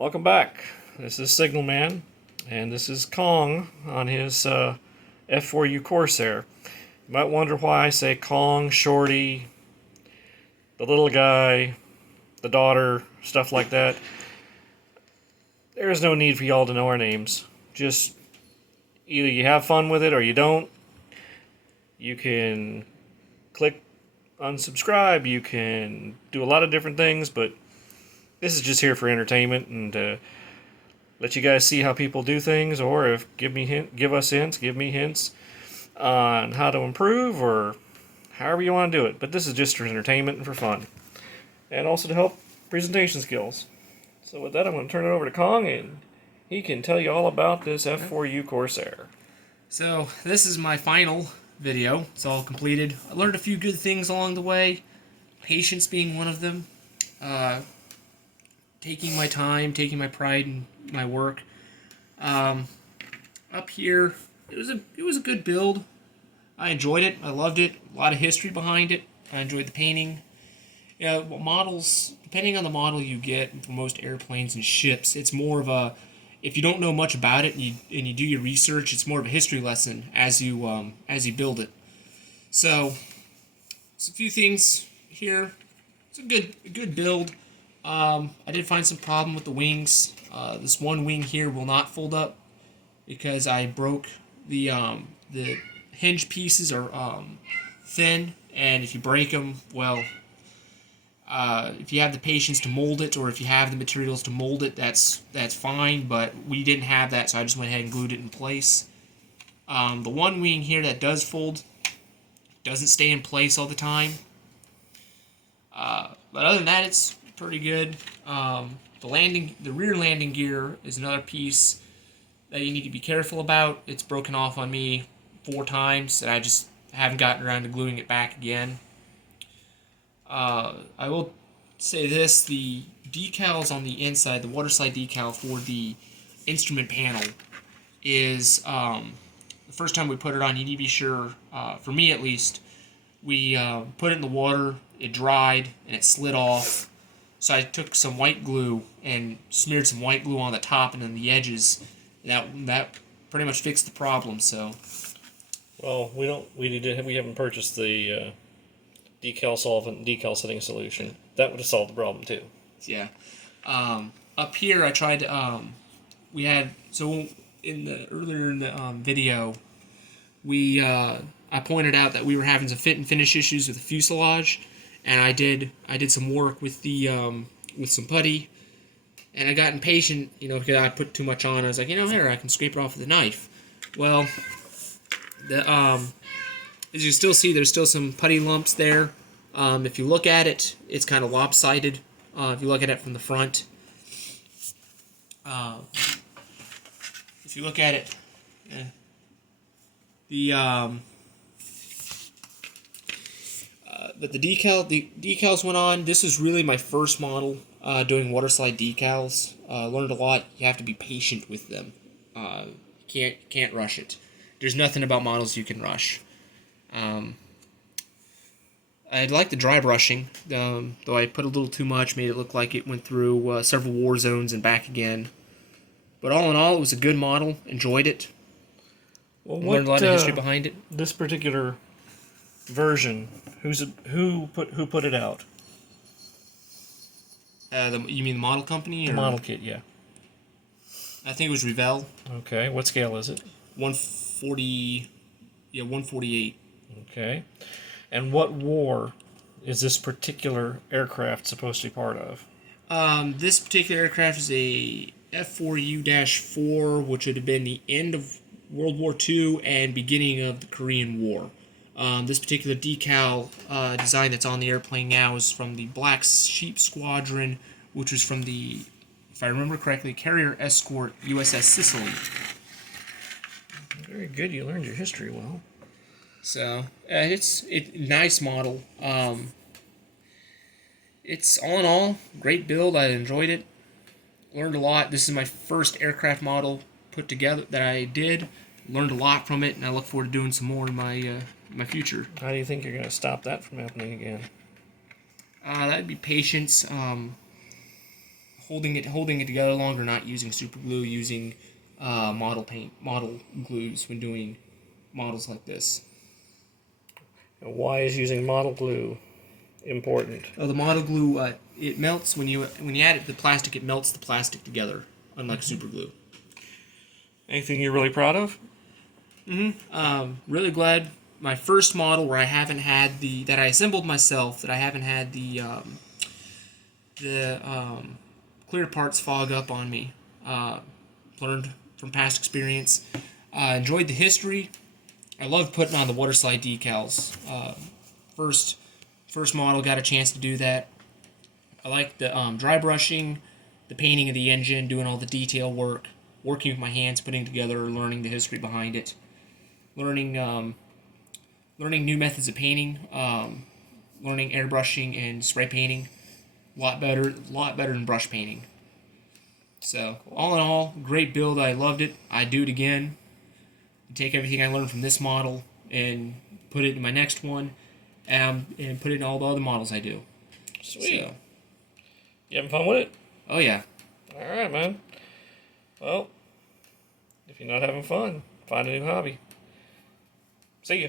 Welcome back. This is Signal Man, and this is Kong on his F4U Corsair. You might wonder why I say Kong, Shorty, the little guy, the daughter, stuff like that. There's no need for y'all to know our names. Just either you have fun with it or you don't. You can click unsubscribe, you can do a lot of different things, but this is just here for entertainment and let you guys see how people do things, or if give me hints on how to improve, or however you want to do it. But this is just for entertainment and for fun, and also to help presentation skills. So with that, I'm going to turn it over to Kong, and he can tell you all about this F4U Corsair. So this is my final video. It's all completed. I learned a few good things along the way, patience being one of them. Taking my time, taking my pride in my work. Up here, it was a good build. I enjoyed it. I loved it. A lot of history behind it. I enjoyed the painting. Yeah, models, depending on the model you get for most airplanes and ships, it's more of a, if you don't know much about it and you do your research, it's more of a history lesson as you build it. So, it's a few things here. It's a good build. I did find some problem with the wings. This one wing here will not fold up because I broke the hinge pieces are thin, and if you break them, well, if you have the patience to mold it, or if you have the materials to mold it, that's fine. But we didn't have that, so I just went ahead and glued it in place. The one wing here that does fold doesn't stay in place all the time. But other than that, it's pretty good. The rear landing gear is another piece that you need to be careful about. It's broken off on me 4 times, and I just haven't gotten around to gluing it back again. I will say this: the decals on the inside, the waterslide decal for the instrument panel, is the first time we put it on, you need to be sure, for me at least, we put it in the water, it dried, and it slid off. So I took some white glue and smeared some white glue on the top and then the edges. That pretty much fixed the problem. So, well, we haven't purchased the decal solvent, decal setting solution. That would have solved the problem too. Yeah. Up here, I tried. We had earlier in the video, I pointed out that we were having some fit and finish issues with the fuselage. And I did some work with the with some putty, and I got impatient, because I put too much on. I was like, here, I can scrape it off with a knife. Well, as you can still see, there's still some putty lumps there. If you look at it, it's kind of lopsided. If you look at it from the front, if you look at it, but the decals went on. This is really my first model doing waterslide decals. Learned a lot. You have to be patient with them. Can't rush it. There's nothing about models you can rush. I like the dry brushing, though I put a little too much, made it look like it went through several war zones and back again. But all in all, it was a good model. Enjoyed it. Well, learned a lot of history behind it. This particular version, who put it out? You mean the model company? The model kit, yeah. I think it was Revell. Okay, what scale is it? 140, 148. Okay, and what war is this particular aircraft supposed to be part of? This particular aircraft is a F4U-4, which would have been the end of World War II and beginning of the Korean War. This particular decal design that's on the airplane now is from the Black Sheep Squadron, which was from the, if I remember correctly, Carrier Escort USS Sicily. Very good. You learned your history well. So it's nice model. It's all in all great build. I enjoyed it. Learned a lot. This is my first aircraft model put together that I did. Learned a lot from it, and I look forward to doing some more in my future. How do you think you're going to stop that from happening again? That'd be patience. holding it together longer, not using super glue, using model glues when doing models like this. And why is using model glue important? Oh, the model glue, it melts when you add it to the plastic. It melts the plastic together, unlike super glue. Anything you're really proud of? Really glad my first model where I haven't had that I assembled myself, that I haven't had the clear parts fog up on me. Learned from past experience. Enjoyed the history. I love putting on the water slide decals. First model got a chance to do that. I like the dry brushing, the painting of the engine, doing all the detail work, working with my hands, putting together, learning the history behind it, learning new methods of painting, learning airbrushing and spray painting. A lot better than brush painting. So all in all, great build. I loved it. I'd do it again. Take everything I learned from this model and put it in my next one, and put it in all the other models I do. Sweet. So, You having fun with it? oh yeah. All right, man. Well, if you're not having fun, find a new hobby. See ya.